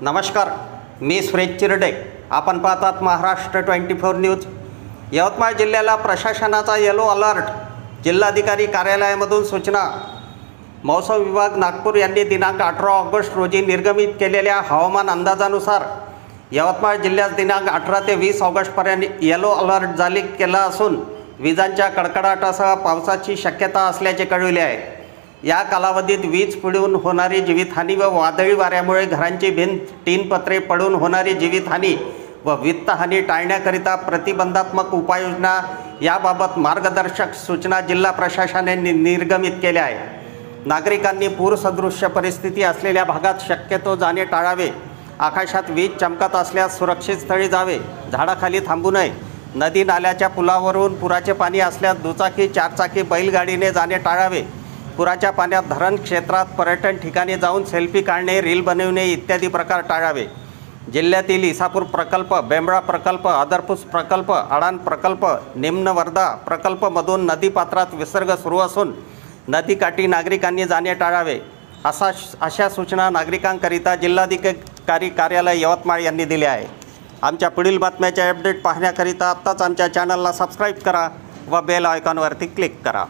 नमस्कार, मी सुरेश चिरडे. आपण पाहतात महाराष्ट्र 24 न्यूज. यवतमाळ जिल्ह्याला प्रशासनाचा येलो अलर्ट. जिल्हाधिकारी कार्यालयामधून सूचना. मौसम विभाग नागपूर यांनी दिनांक 18 ऑगस्ट रोजी निर्गमित केलेल्या हवामान अंदाजानुसार यवतमाळ जिल्ह्यात दिनांक 18 ते 20 ऑगस्टपर्यंत येलो अलर्ट जारी केला असून विजांच्या कडकडाटासह पावसाची शक्यता असल्याचे कळविले आहे. या कालावधीत वीज पडून होणारी जीवितहानी व वादळी वाऱ्यामुळे घरांची भिंत, टीन पत्रे पडून होणारी जीवितहानी व वित्तहानी टाळण्याकरिता प्रतिबंधात्मक उपाययोजना याबाबत मार्गदर्शक सूचना जिल्हा प्रशासनाने निर्गमित केल्या आहे. नागरिकांनी पूरसदृश्य परिस्थिती असलेल्या भागात शक्यतो जाणे टाळावे. आकाशात वीज चमकत असल्यास सुरक्षित स्थळी जावे. झाडाखाली थांबू नये. नदी नाल्याच्या पुलावरून पुराचे पाणी असल्यास दुचाकी, चारचाकी, बैलगाडीने जाणे टाळावे. पुराच्या पाण्यात धरण क्षेत्रात, पर्यटन ठिकाणी जाऊन सेल्फी काढणे, रील बनविणे इत्यादी प्रकार टाळावे. जिल्ह्यातील इसापूर प्रकल्प, बेंबळा प्रकल्प, आदरपूस प्रकल्प, अडाण प्रकल्प, निम्न वर्धा प्रकल्पमधून नदीपात्रात विसर्ग सुरू असून नदीकाठी नागरिकांनी जाणे टाळावे. अशा सूचना नागरिकांकरिता जिल्हाधिकारी कार्यालय यवतमाळ यांनी दिल्या आहे. आमच्या पुढील बातम्याचे अपडेट पाहण्याकरिता आत्ताच आमच्या चॅनलला सबस्क्राईब करा व बेल आयकॉनवरती क्लिक करा.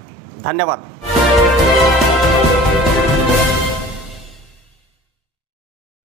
धन्यवाद.